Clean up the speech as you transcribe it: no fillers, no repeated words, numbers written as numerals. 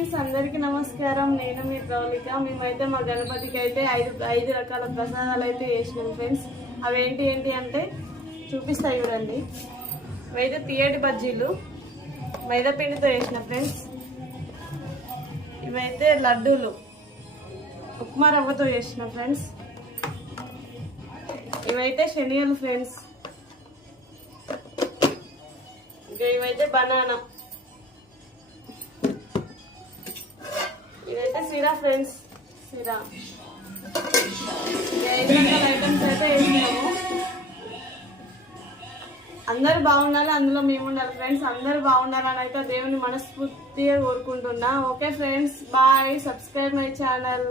Friends, అందరికీ నమస్కారం. నేను మీ ప్రవళిక. మేమైతే మా గణపతికి అయితే ఐదు రకాల ప్రసాదాలు అయితే చేసినాం ఫ్రెండ్స్. అవి ఏంటి అంటే చూపిస్తాయి చూడండి. ఇవైతే తీయటి బజ్జీలు మైదా పిండితో చేసిన ఫ్రెండ్స్. ఇవైతే లడ్డూలు ఉప్మా రవ్వతో చేసిన ఫ్రెండ్స్. ఇవైతే శనగలు ఫ్రెండ్స్. ఇంకా ఇవైతే బనానా. ఇదైతే సిరా ఫ్రెండ్స్, సిరా. 5 రకాల ఐటమ్స్ అయితే వేసినాము. అందరు బాగుండాలి, అందులో మేము ఉండాలి ఫ్రెండ్స్. అందరు బాగుండాలని అయితే దేవుని మనస్ఫూర్తిగా కోరుకుంటున్నా. Okay friends, bye. Subscribe my channel.